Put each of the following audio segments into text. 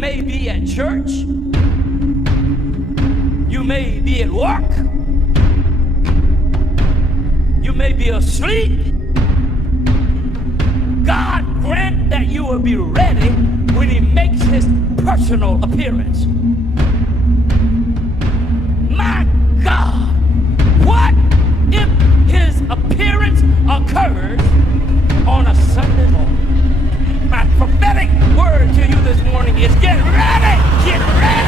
may be at church. You may be at work. You may be asleep. God grant that you will be ready when he makes his personal appearance. My God, what if his appearance occurs on a Sunday morning? My prophetic word to you this morning is get ready! Get ready!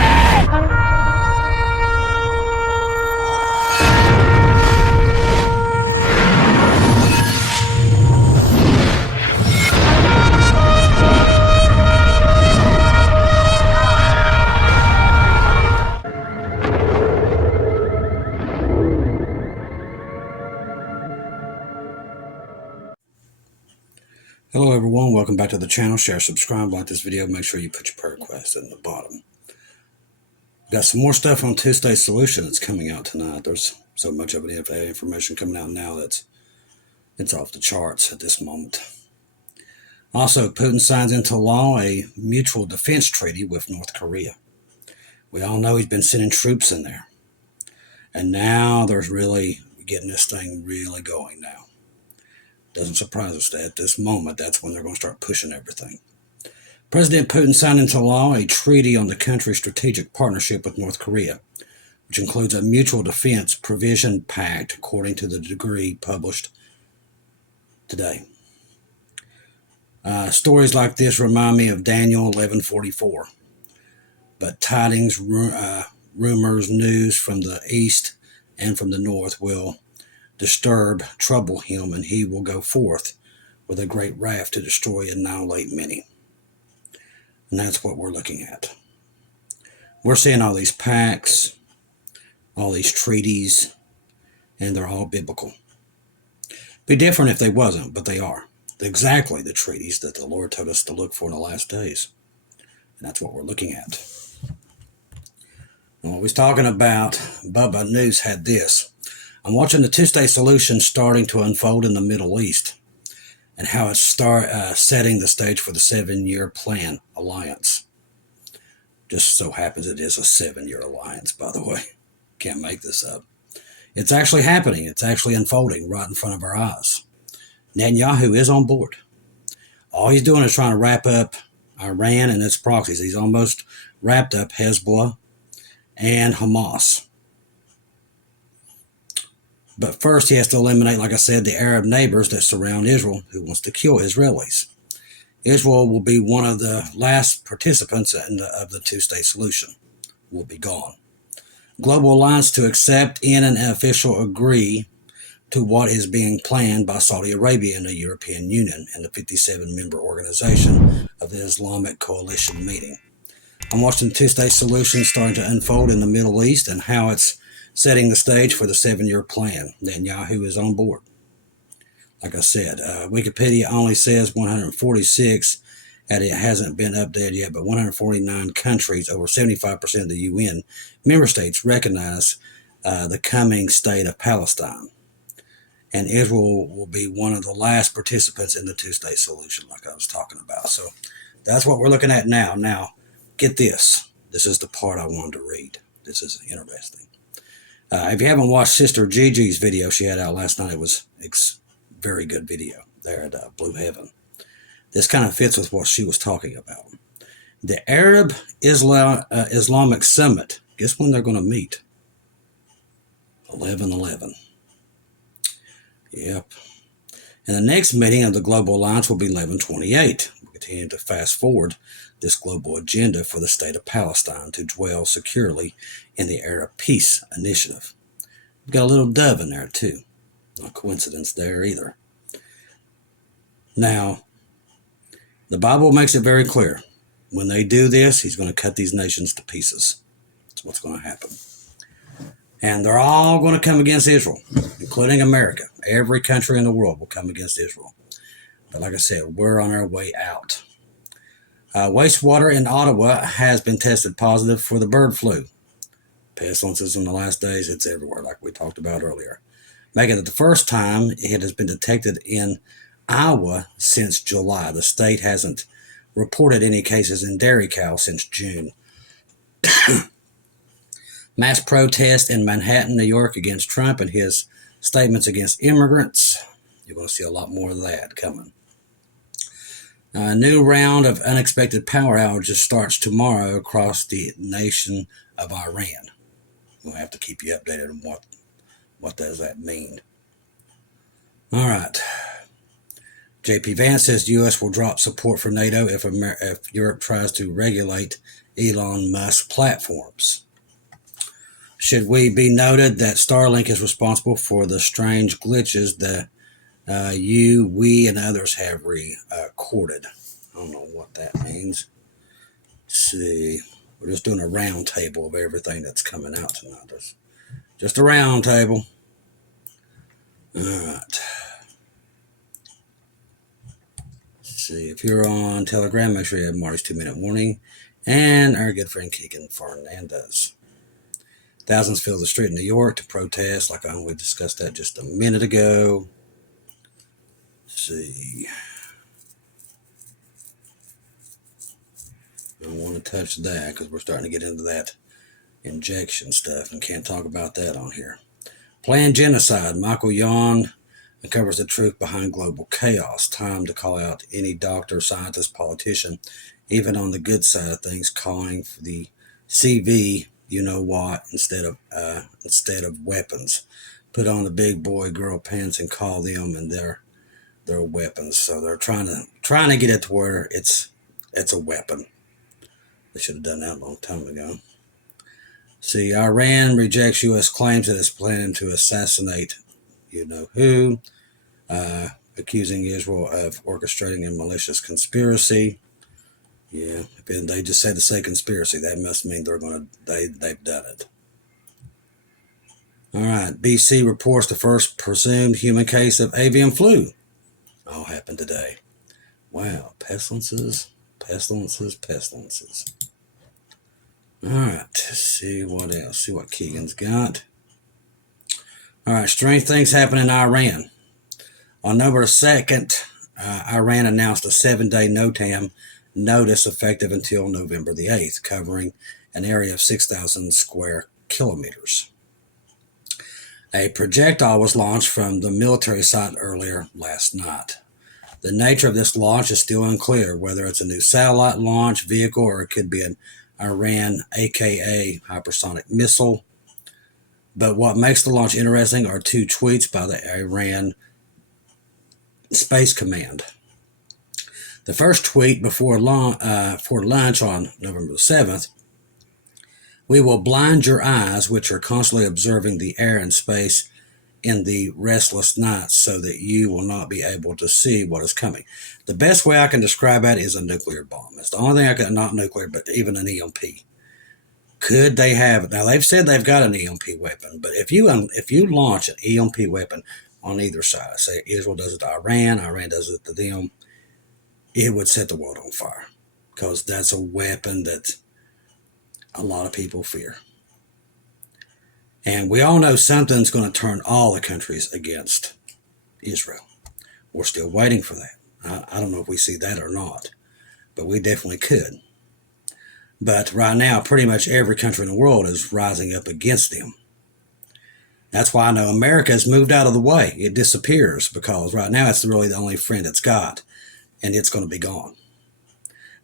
Hello everyone, welcome back to the channel. Share, subscribe, like this video. Make sure you put your prayer request in the bottom. Got some more stuff on Tuesday Solution that's coming out tonight. There's so much of it, information coming out now that's it's off the charts at this moment. Also, Putin signs into law a mutual defense treaty with North Korea. We all know he's been sending troops in there. And now there's really getting this thing really going now. Doesn't surprise us that at this moment, that's when they're going to start pushing everything. President Putin signed into law a treaty on the country's strategic partnership with North Korea, which includes a mutual defense provision pact, according to the decree published today. Stories like this remind me of Daniel 11:44. But tidings, rumors, news from the east and from the north will trouble him, and he will go forth with a great wrath to destroy and annihilate many. And that's what we're looking at. We're seeing all these pacts, all these treaties, and they're all biblical. Be different if they wasn't, but they are. Exactly the treaties that the Lord told us to look for in the last days. And that's what we're looking at. And what we're talking about, Bubba News had this. I'm watching the Tuesday Solution starting to unfold in the Middle East and how it's setting the stage for the 7-year plan alliance. Just so happens it is a 7-year alliance, by the way. Can't make this up. It's actually happening. It's actually unfolding right in front of our eyes. Netanyahu is on board. All he's doing is trying to wrap up Iran and its proxies. He's almost wrapped up Hezbollah and Hamas. But first, he has to eliminate, like I said, the Arab neighbors that surround Israel who wants to kill Israelis. Israel will be one of the last participants of the two-state solution. Will be gone. Global alliance to accept in an official agree to what is being planned by Saudi Arabia and the European Union and the 57-member organization of the Islamic Coalition meeting. I'm watching the two-state solution starting to unfold in the Middle East and how it's setting the stage for the 7-year plan. Netanyahu is on board. Like I said, Wikipedia only says 146, and it hasn't been updated yet, but 149 countries, over 75% of the UN member states, recognize the coming state of Palestine. And Israel will be one of the last participants in the two-state solution, like I was talking about. So that's what we're looking at now. Now, get this. This is the part I wanted to read. This is interesting. If you haven't watched Sister Gigi's video she had out last night, it was a very good video there at Blue Heaven. This kind of fits with what she was talking about. The Arab Islamic Summit, guess when they're going to meet? 11/11. Yep. And the next meeting of the Global Alliance will be 11/28. We'll continue to fast forward this global agenda for the state of Palestine to dwell securely in the Arab Peace Initiative. We've got a little dove in there too. Not coincidence there either. Now, the Bible makes it very clear. When they do this, he's going to cut these nations to pieces. That's what's going to happen. And they're all going to come against Israel, including America. Every country in the world will come against Israel. But like I said, we're on our way out. Wastewater in Ottawa has been tested positive for the bird flu. Pestilences in the last days, it's everywhere, like we talked about earlier. Making it the first time it has been detected in Iowa since July. The state hasn't reported any cases in dairy cows since June. Mass protest in Manhattan, New York against Trump and his statements against immigrants. You're going to see a lot more of that coming. A new round of unexpected power outages starts tomorrow across the nation of Iran. We'll have to keep you updated on what does that mean. All right. J.P. Vance says the U.S. will drop support for NATO if Europe tries to regulate Elon Musk platforms. Should we be noted that Starlink is responsible for the strange glitches that we, and others have recorded? I don't know what that means. Let's see. We're just doing a round table of everything that's coming out tonight. Just a round table. All right. See, if you're on Telegram, make sure you have Marty's 2-minute warning and our good friend Keegan Fernandez. Thousands fill the street in New York to protest, like we discussed that just a minute ago. Let's see. I don't want to touch that because we're starting to get into that injection stuff and can't talk about that on here. Planned genocide. Michael Yon uncovers the truth behind global chaos. Time to call out any doctor, scientist, politician, even on the good side of things, calling for the CV, you know what, instead of weapons. Put on the big boy girl pants and call them and their weapons. So they're trying to get it to where it's a weapon. They should have done that a long time ago. See, Iran rejects U.S. claims that it's planning to assassinate you know who, accusing Israel of orchestrating a malicious conspiracy. Yeah, if they just said to say conspiracy, that must mean they've done it. All right, BC reports the first presumed human case of avian flu. All happened today. Wow, pestilences. All right, let's see what else. See what Keegan's got. All right, strange things happen in Iran. On November 2nd, Iran announced a 7-day NOTAM notice effective until November the 8th, covering an area of 6,000 square kilometers. A projectile was launched from the military site earlier last night. The nature of this launch is still unclear, whether it's a new satellite launch vehicle or it could be an Iran aka hypersonic missile. But what makes the launch interesting are 2 tweets by the Iran Space Command. The first tweet for lunch on November 7th, "We will blind your eyes, which are constantly observing the air and space in the restless nights, so that you will not be able to see what is coming." The best way I can describe that is a nuclear bomb. It's the only thing I can, not nuclear, but even an EMP. Could they have it? Now, they've said they've got an EMP weapon, but if you launch an EMP weapon on either side, say Israel does it to Iran does it to them, it would set the world on fire, because that's a weapon that a lot of people fear. And we all know something's going to turn all the countries against Israel. We're still waiting for that. I don't know if we see that or not, but we definitely could. But right now, pretty much every country in the world is rising up against them. That's why I know America has moved out of the way. It disappears because right now it's really the only friend it's got, and it's going to be gone.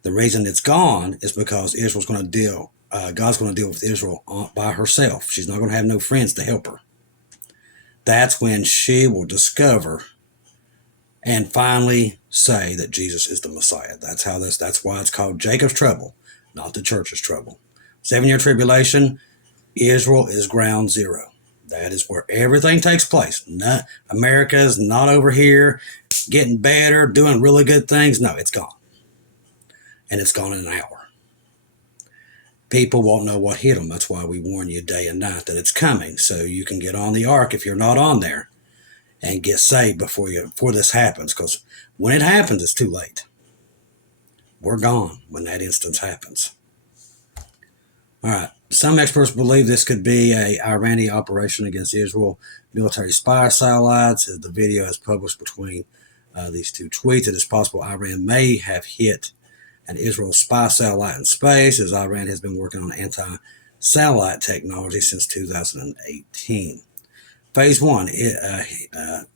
The reason it's gone is because God's going to deal with Israel by herself. She's not going to have no friends to help her. That's when she will discover and finally say that Jesus is the Messiah. That's why it's called Jacob's trouble, not the church's trouble. 7-year tribulation, Israel is ground zero. That is where everything takes place. America's not over here getting better, doing really good things. No, it's gone. And it's gone in an hour. People won't know what hit them. That's why we warn you day and night that it's coming, so you can get on the ark if you're not on there and get saved before this happens, because when it happens, it's too late. We're gone when that instance happens. All right. Some experts believe this could be an Iranian operation against Israel military spy satellites. As the video is published between these 2 tweets, it is possible Iran may have hit an Israel spy satellite in space, as Iran has been working on anti-satellite technology since 2018. Phase 1,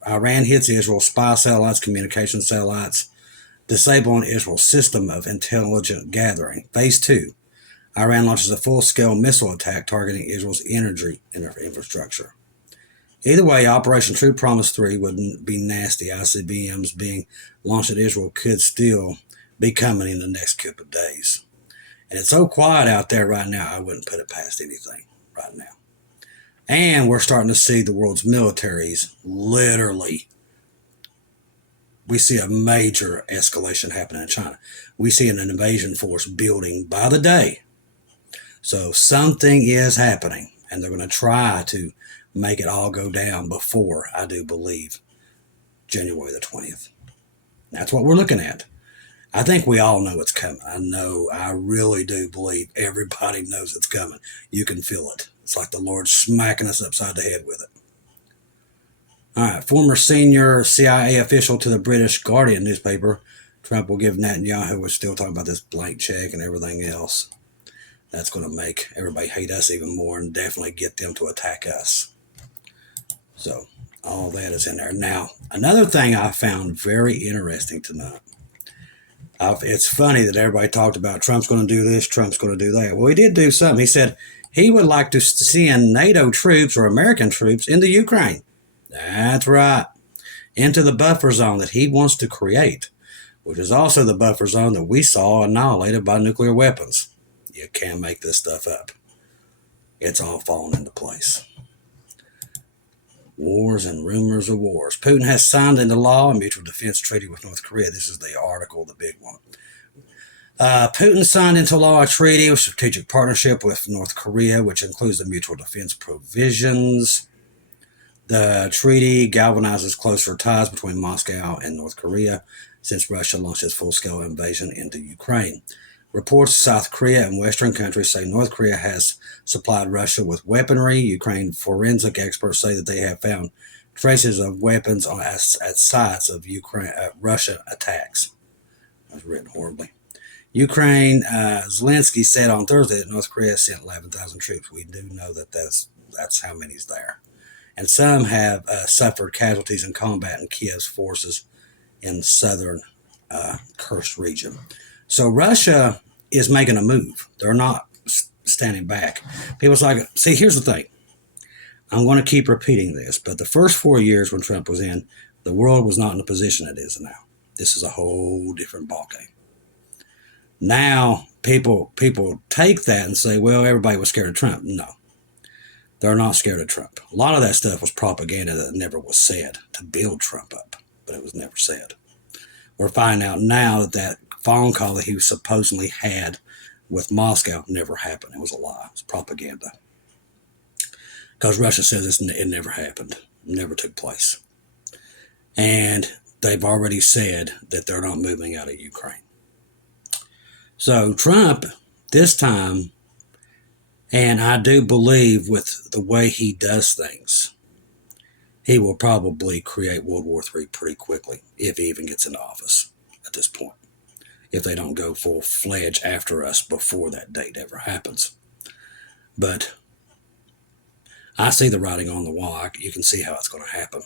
Iran hits Israel spy satellites, communication satellites, disabling Israel's system of intelligence gathering. Phase 2, Iran launches a full-scale missile attack targeting Israel's energy infrastructure. Either way, Operation True Promise 3 would be nasty. ICBMs being launched at Israel could still be coming in the next couple of days. And it's so quiet out there right now, I wouldn't put it past anything right now. And we're starting to see the world's militaries literally. We see a major escalation happening in China. We see an invasion force building by the day. So something is happening, and they're going to try to make it all go down before, I do believe, January the 20th. That's what we're looking at. I think we all know it's coming. I really do believe everybody knows it's coming. You can feel it. It's like the Lord smacking us upside the head with it. All right, former senior CIA official to the British Guardian newspaper, Trump will give Netanyahu, we're still talking about this blank check and everything else. That's going to make everybody hate us even more and definitely get them to attack us. So all that is in there. Now, another thing I found very interesting tonight. It's funny that everybody talked about Trump's going to do this, Trump's going to do that. Well, he did do something. He said he would like to send NATO troops or American troops into Ukraine. That's right. Into the buffer zone that he wants to create, which is also the buffer zone that we saw annihilated by nuclear weapons. You can't make this stuff up. It's all falling into place. Wars and rumors of wars. Putin has signed into law a mutual defense treaty with North Korea. This is the article, the big one. Putin signed into law a treaty of strategic partnership with North Korea, which includes the mutual defense provisions. The treaty galvanizes closer ties between Moscow and North Korea since Russia launched its full-scale invasion into Ukraine. Reports of South Korea and Western countries say North Korea has supplied Russia with weaponry. Ukraine forensic experts say that they have found traces of weapons at sites of Russian attacks. That was written horribly. Zelensky said on Thursday that North Korea sent 11,000 troops. We do know that that's how many's there. And some have suffered casualties in combat in Kiev's forces in southern Kursk region. So Russia is making a move. They're not standing back. People's like, see, here's the thing. I'm going to keep repeating this, but the first 4 years when Trump was in, the world was not in the position it is now. This is a whole different ballgame. Now, people take that and say, well, everybody was scared of Trump. No, they're not scared of Trump. A lot of that stuff was propaganda that never was said to build Trump up, but it was never said. We're finding out now that that phone call that he supposedly had with Moscow never happened. It was a lie. It was propaganda. Because Russia says it never happened. It never took place. And they've already said that they're not moving out of Ukraine. So Trump, this time, and I do believe with the way he does things, he will probably create World War III pretty quickly, if he even gets into office at this point. If they don't go full-fledged after us before that date ever happens. But I see the writing on the wall. You can see how it's going to happen.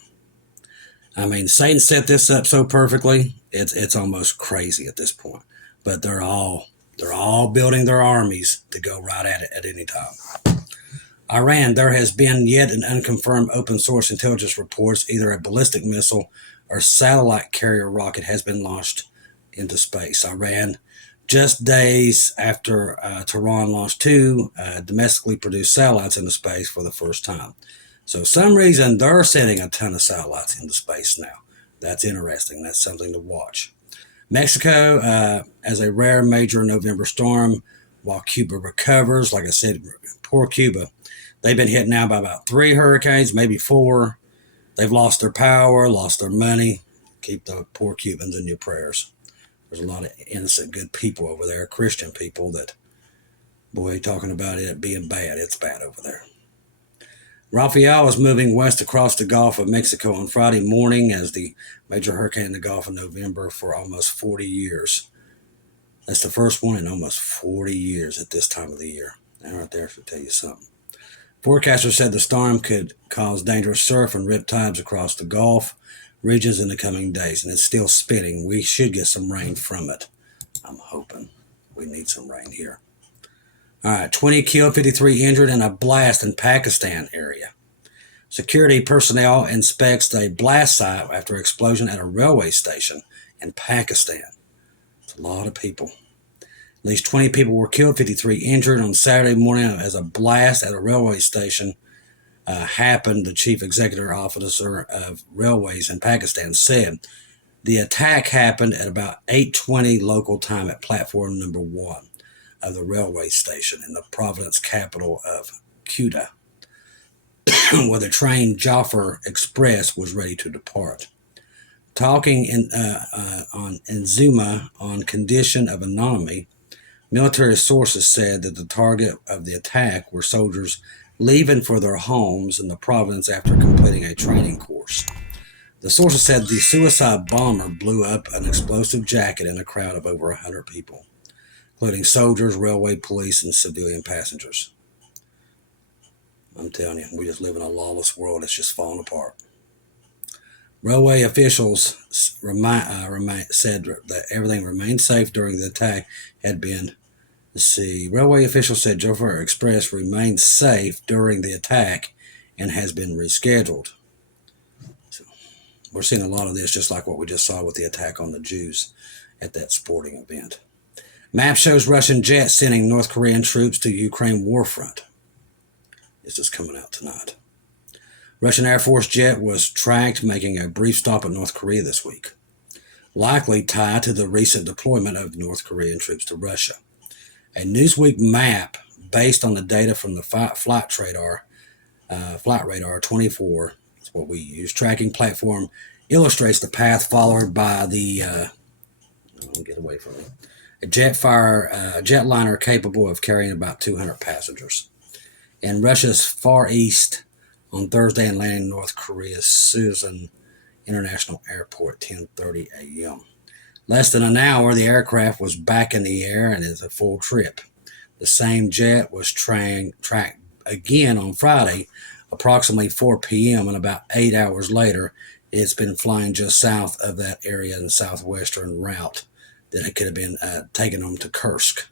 I mean, Satan set this up so perfectly, it's almost crazy at this point. But they're all building their armies to go right at it at any time. Iran, there has been yet an unconfirmed open source intelligence reports either a ballistic missile or satellite carrier rocket has been launched into space. Iran, just days after Tehran launched two domestically produced satellites into space for the first time. So some reason they're sending a ton of satellites into space now. That's interesting. That's something to watch. Mexico, as a rare major November storm, while Cuba recovers. Like I said, poor Cuba. They've been hit now by about 3 hurricanes, maybe 4. They've lost their power, lost their money. Keep the poor Cubans in your prayers. There's a lot of innocent, good people over there, Christian people that, boy, talking about it being bad, it's bad over there. Rafael is moving west across the Gulf of Mexico on Friday morning as the major hurricane in the Gulf of November for almost 40 years. That's the first one in almost 40 years at this time of the year. That right there should tell you something. Forecasters said the storm could cause dangerous surf and rip tides across the Gulf regions in the coming days, and it's still spitting. We should get some rain from it. I'm hoping. We need some rain here. All right, 20 killed, 53 injured in a blast in Pakistan area. Security personnel inspects a blast site after explosion at a railway station in Pakistan. It's a lot of people. At least 20 people were killed, 53 injured on Saturday morning as a blast at a railway station happened. The chief executive officer of railways in Pakistan said the attack happened at about 8:20 local time at platform number 1 of the railway station in the province capital of Quetta, where the train Jafar Express was ready to depart. Talking in Zuma on condition of anonymity, military sources said that the target of the attack were soldiers leaving for their homes in the province after completing a training course. The sources said the suicide bomber blew up an explosive jacket in a crowd of over 100 people, including soldiers, railway police, and civilian passengers. I'm telling you, we just live in a lawless world that's just falling apart. Railway officials said that everything remained safe during the attack. Railway officials said Jafar Express remained safe during the attack and has been rescheduled. So we're seeing a lot of this, just like what we just saw with the attack on the Jews at that sporting event. Map shows Russian jets sending North Korean troops to Ukraine war front. This is coming out tonight. Russian Air Force jet was tracked making a brief stop in North Korea this week, likely tied to the recent deployment of North Korean troops to Russia. A Newsweek map based on the data from the Flight Radar 24, that's what we use, tracking platform, illustrates the path followed by the, get away from me, a jetliner capable of carrying about 200 passengers. In Russia's Far East on Thursday and landing in North Korea's Susan International Airport at 10:30 a.m. Less than an hour, the aircraft was back in the air and is a full trip. The same jet was tracked again on Friday, approximately 4 p.m., and about 8 hours later, it's been flying just south of that area in the southwestern route that it could have been taken on to Kursk.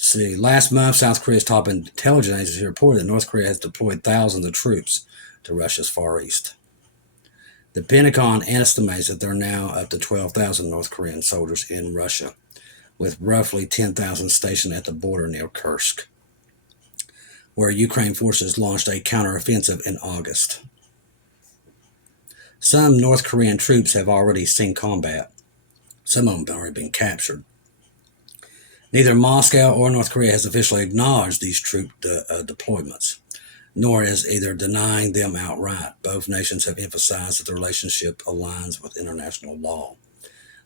See, last month, South Korea's top intelligence agency reported that North Korea has deployed thousands of troops to Russia's Far East. The Pentagon estimates that there are now up to 12,000 North Korean soldiers in Russia, with roughly 10,000 stationed at the border near Kursk, where Ukraine forces launched a counteroffensive in August. Some North Korean troops have already seen combat. Some of them have already been captured. Neither Moscow or North Korea has officially acknowledged these troop deployments, nor is either denying them outright. Both nations have emphasized that the relationship aligns with international law.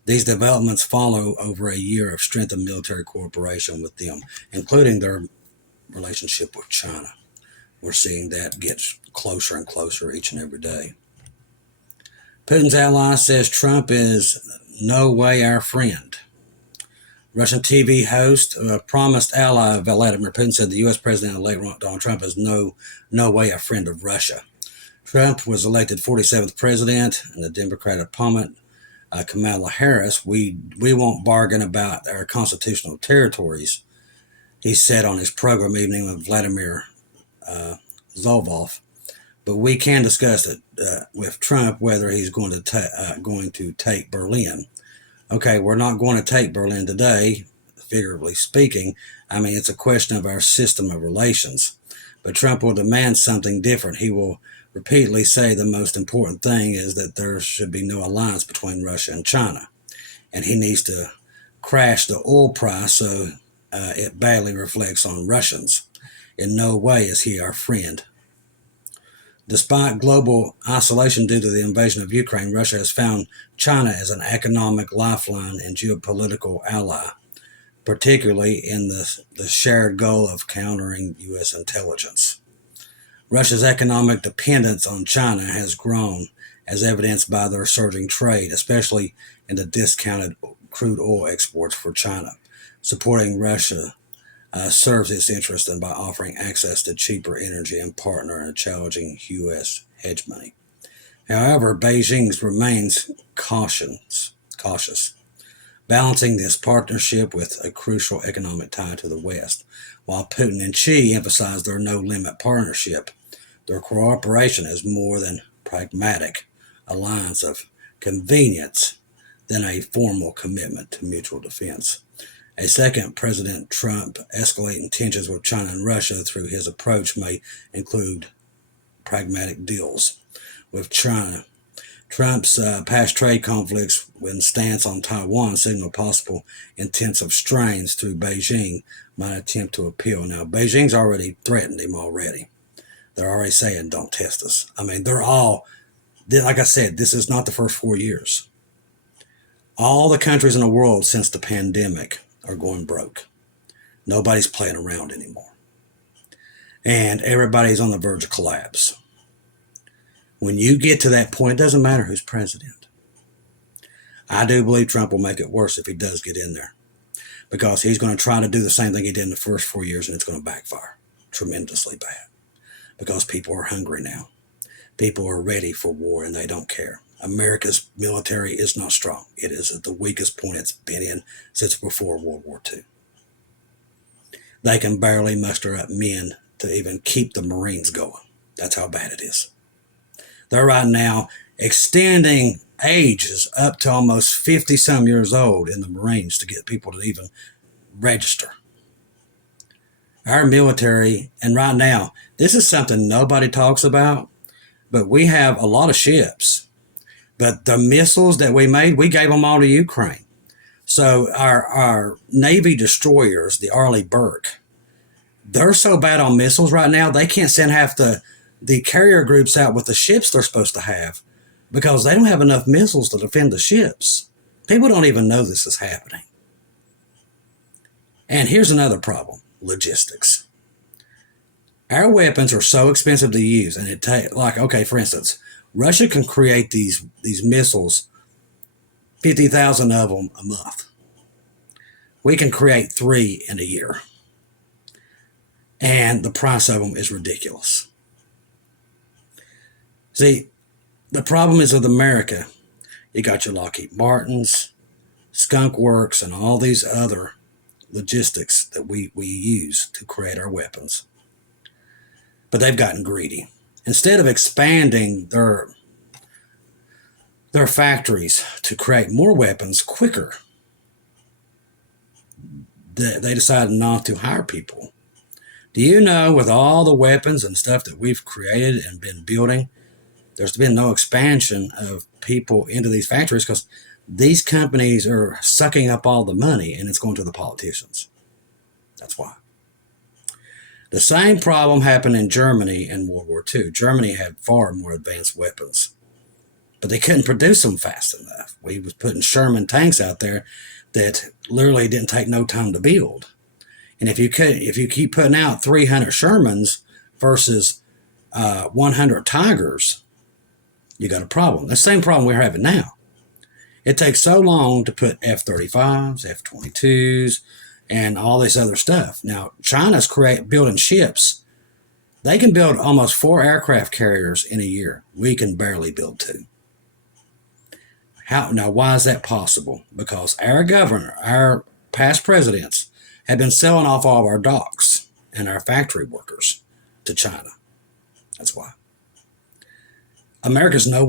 These developments follow over a year of strengthened military cooperation with them, including their relationship with China. We're seeing that get closer and closer each and every day. Putin's ally says Trump is no way our friend. Russian TV host, promised ally of Vladimir Putin, said the U.S. President-elect Donald Trump is no way a friend of Russia. Trump was elected 47th president, and the Democrat opponent, Kamala Harris, we won't bargain about our constitutional territories, he said on his program Evening with Vladimir Zolov. But we can discuss it with Trump whether he's going to take Berlin. Okay, we're not going to take Berlin today, figuratively speaking. I mean, it's a question of our system of relations. But Trump will demand something different. He will repeatedly say the most important thing is that there should be no alliance between Russia and China. And he needs to crash the oil price so it badly reflects on Russians. In no way is he our friend. Despite global isolation due to the invasion of Ukraine, Russia has found China as an economic lifeline and geopolitical ally, particularly in the shared goal of countering U.S. intelligence. Russia's economic dependence on China has grown, as evidenced by their surging trade, especially in the discounted crude oil exports for China. Supporting Russia serves its interest in by offering access to cheaper energy and partner in a challenging U.S. hegemony. However, Beijing remains cautious, balancing this partnership with a crucial economic tie to the West. While Putin and Xi emphasize their no-limit partnership, their cooperation is more than pragmatic alliance of convenience than a formal commitment to mutual defense. A second President Trump escalating tensions with China and Russia through his approach may include pragmatic deals with China. Trump's past trade conflicts and stance on Taiwan signal possible intensive strains through Beijing might attempt to appeal. Now, Beijing's already threatened him already. They're already saying, don't test us. I mean, they're all, like I said, this is not the first 4 years. All the countries in the world since the pandemic are going broke. Nobody's playing around anymore. And everybody's on the verge of collapse. When you get to that point, it doesn't matter who's president. I do believe Trump will make it worse if he does get in there, because he's going to try to do the same thing he did in the first 4 years, and it's going to backfire tremendously bad, because people are hungry now. People are ready for war, and they don't care. America's military is not strong. It is at the weakest point it's been in since before World War II. They can barely muster up men to even keep the Marines going. That's how bad it is. They're right now extending ages up to almost 50-some years old in the Marines to get people to even register. Our military, and right now, this is something nobody talks about, but we have a lot of ships. But the missiles that we made, we gave them all to Ukraine. So our Navy destroyers, the Arleigh Burke, they're so bad on missiles right now, they can't send half the carrier groups out with the ships they're supposed to have, because they don't have enough missiles to defend the ships. People don't even know this is happening. And here's another problem: logistics. Our weapons are so expensive to use, and okay, for instance, Russia can create these missiles, 50,000 of them a month. We can create 3 in a year. And the price of them is ridiculous. See, the problem is with America, you got your Lockheed Martins, Skunk Works, and all these other logistics that we use to create our weapons. But they've gotten greedy. Instead of expanding their factories to create more weapons quicker, they decided not to hire people. Do you know, with all the weapons and stuff that we've created and been building, there's been no expansion of people into these factories because these companies are sucking up all the money and it's going to the politicians. That's why. The same problem happened in Germany in World War II. Germany had far more advanced weapons, but they couldn't produce them fast enough. We was putting Sherman tanks out there that literally didn't take no time to build. And if you keep putting out 300 Shermans versus 100 Tigers, you got a problem. The same problem we're having now. It takes so long to put F-35s, F-22s, and all this other stuff. Now, China's building ships. They can build almost 4 aircraft carriers in a year. We can barely build 2. Now, why is that possible? Because our governor, our past presidents, have been selling off all of our docks and our factory workers to China. That's why. America's no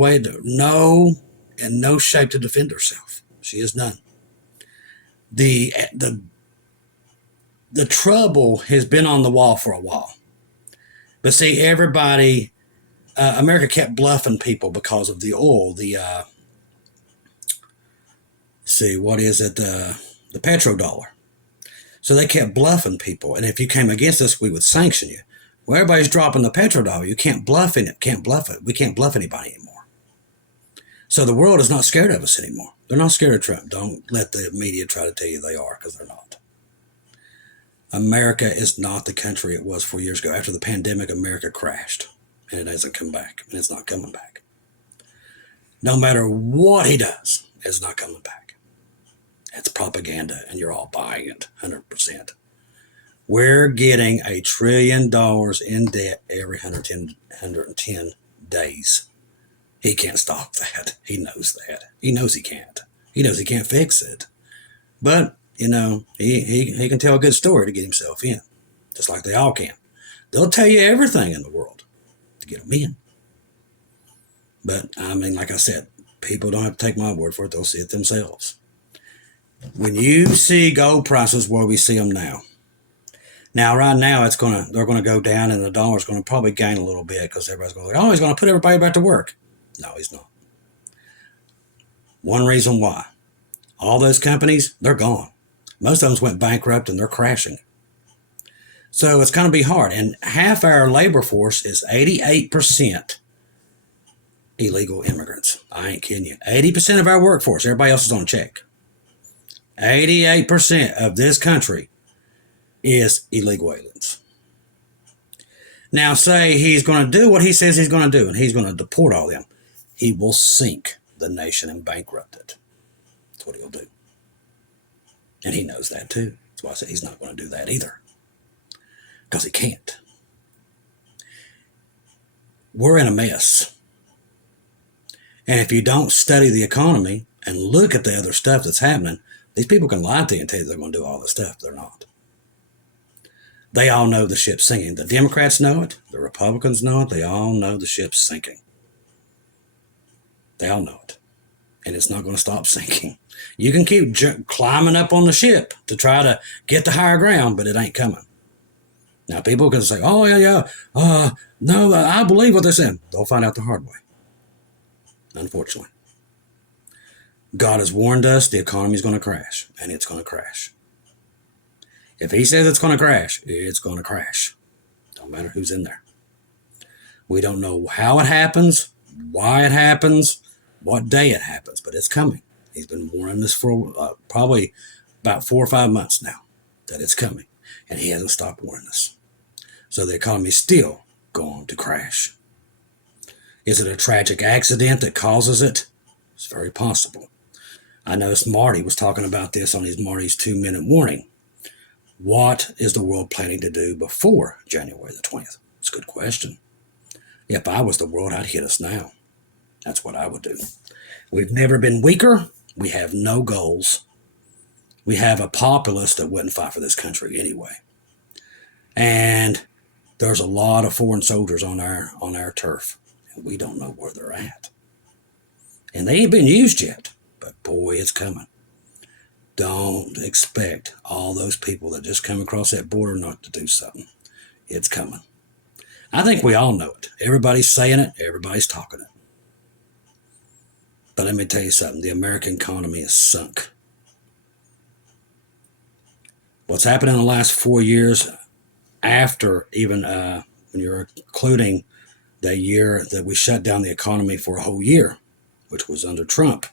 shape to defend herself. She is none. The trouble has been on the wall for a while. But see, everybody, America kept bluffing people because of the oil, the petrodollar. So they kept bluffing people. And if you came against us, we would sanction you. Well, everybody's dropping the petrodollar. You can't bluff it. Can't bluff it. We can't bluff anybody anymore. So the world is not scared of us anymore. They're not scared of Trump. Don't let the media try to tell you they are, because they're not. America is not the country it was 4 years ago. After the pandemic, America crashed, and it hasn't come back, and it's not coming back. No matter what he does, it's not coming back. It's propaganda, and you're all buying it 100%. We're getting $1 trillion in debt every 110 days. He can't stop that. He knows that. He knows he can't. He knows he can't fix it. But, you know, he can tell a good story to get himself in, just like they all can. They'll tell you everything in the world to get them in. But, I mean, like I said, people don't have to take my word for it. They'll see it themselves. When you see gold prices where we see them now, right now they're gonna go down, and the dollar's gonna probably gain a little bit because everybody's gonna go, oh, he's gonna put everybody back to work. No, he's not. One reason why. All those companies, they're gone. Most of them went bankrupt and they're crashing. So it's going to be hard. And half our labor force is 88% illegal immigrants. I ain't kidding you. 80% of our workforce, everybody else is on a check. 88% of this country is illegal aliens. Now, say he's going to do what he says he's going to do, and he's going to deport all them. He will sink the nation and bankrupt it. That's what he'll do. And he knows that too. That's why I said he's not going to do that either. Because he can't. We're in a mess. And if you don't study the economy and look at the other stuff that's happening, these people can lie to you and tell you they're going to do all this stuff. They're not. They all know the ship's sinking. The Democrats know it. The Republicans know it. They all know the ship's sinking. They all know it. And it's not going to stop sinking. You can keep climbing up on the ship to try to get to higher ground, but it ain't coming. Now, people can say, oh, no, I believe what they're saying. They'll find out the hard way. Unfortunately. God has warned us the economy is going to crash, and it's going to crash. If he says it's going to crash, it's going to crash. Don't matter who's in there. We don't know how it happens, why it happens, what day it happens, but it's coming. He's been warning this for probably about 4 or 5 months now that it's coming, and he hasn't stopped warning us. So the economy is still going to crash. Is it a tragic accident that causes it? It's very possible. I noticed Marty was talking about this on his Marty's 2-minute warning. What is the world planning to do before January the 20th? It's a good question. If I was the world, I'd hit us now. That's what I would do. We've never been weaker. We have no goals. We have a populace that wouldn't fight for this country anyway. And there's a lot of foreign soldiers on our turf. And we don't know where they're at. And they ain't been used yet. But boy, it's coming. Don't expect all those people that just come across that border not to do something. It's coming. I think we all know it. Everybody's saying it. Everybody's talking it. But let me tell you something. The American economy is sunk. What's happened in the last 4 years, after even when you're including the year that we shut down the economy for a whole year, which was under Trump,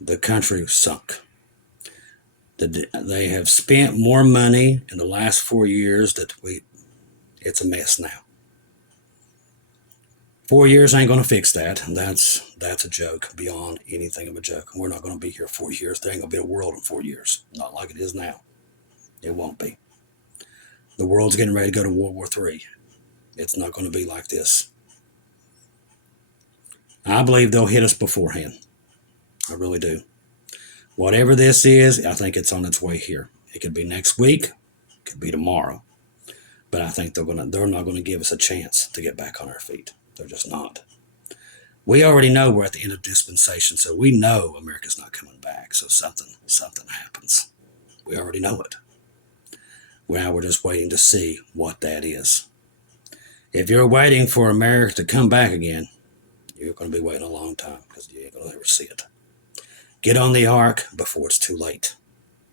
the country was sunk. They have spent more money in the last 4 years it's a mess now. 4 years ain't going to fix that. That's a joke beyond anything of a joke. We're not going to be here 4 years. There ain't going to be a world in 4 years. Not like it is now. It won't be. The world's getting ready to go to World War III. It's not going to be like this. I believe they'll hit us beforehand. I really do. Whatever this is, I think it's on its way here. It could be next week. It could be tomorrow. But I think they're not going to give us a chance to get back on our feet. They're just not. We already know we're at the end of dispensation, so we know America's not coming back. So something happens. We already know it. Now we're just waiting to see what that is. If you're waiting for America to come back again, you're going to be waiting a long time because you ain't going to ever see it. Get on the ark before it's too late.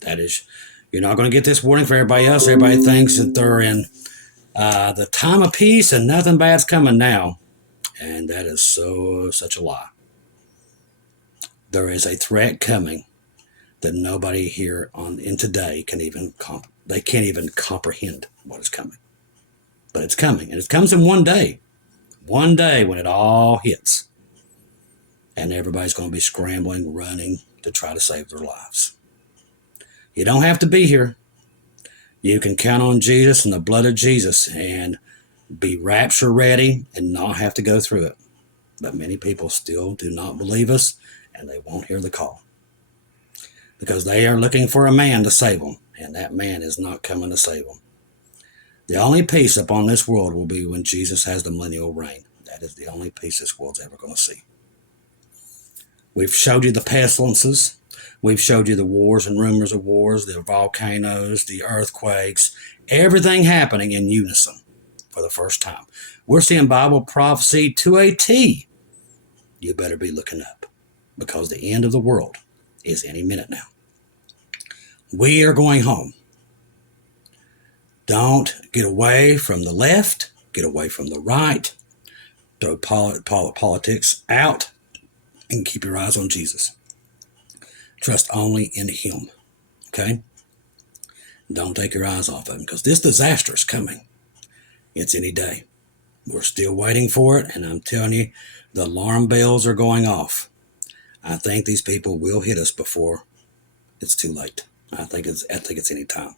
That is, you're not going to get this warning for everybody else. Everybody thinks that they're in the time of peace and nothing bad's coming now. And that is such a lie. There is a threat coming that nobody here in today can even comprehend what is coming. But it's coming, and it comes in one day when it all hits. And everybody's going to be scrambling, running, to try to save their lives. You don't have to be here. You can count on Jesus and the blood of Jesus and be rapture ready and not have to go through it. But many people still do not believe us, and they won't hear the call. Because they are looking for a man to save them, and that man is not coming to save them. The only peace upon this world will be when Jesus has the millennial reign. That is the only peace this world's ever going to see. We've showed you the pestilences. We've showed you the wars and rumors of wars, the volcanoes, the earthquakes, everything happening in unison for the first time. We're seeing Bible prophecy to a T. You better be looking up, because the end of the world is any minute now. We are going home. Don't get away from the left. Get away from the right. Throw politics out and keep your eyes on Jesus. Trust only in Him. Okay? Don't take your eyes off of Him, because this disaster is coming. It's any day. We're still waiting for it, and I'm telling you, the alarm bells are going off. I think these people will hit us before it's too late. I think it's any time.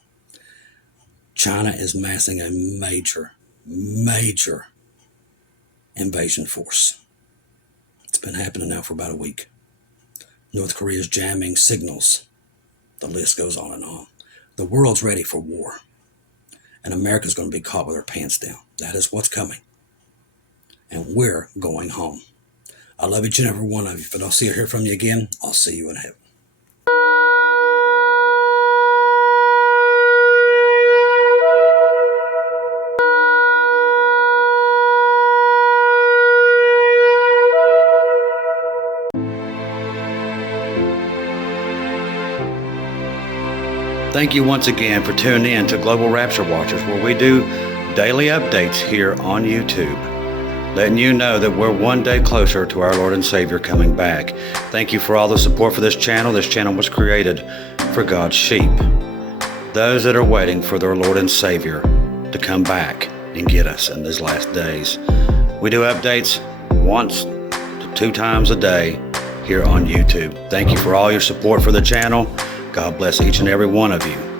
China is massing a major invasion force. It's been happening now for about a week. North Korea is jamming signals. The list goes on and on. The world's ready for war. And America's going to be caught with her pants down. That is what's coming. And we're going home. I love each and every one of you. If I don't see or hear from you again, I'll see you in heaven. Thank you once again for tuning in to Global Rapture Watchers, where we do daily updates here on YouTube, letting you know that we're one day closer to our Lord and Savior coming back. Thank you for all the support for this channel. This channel was created for God's sheep, those that are waiting for their Lord and Savior to come back and get us in these last days. We do updates once to 2 times a day here on YouTube. Thank you for all your support for the channel. God bless each and every one of you.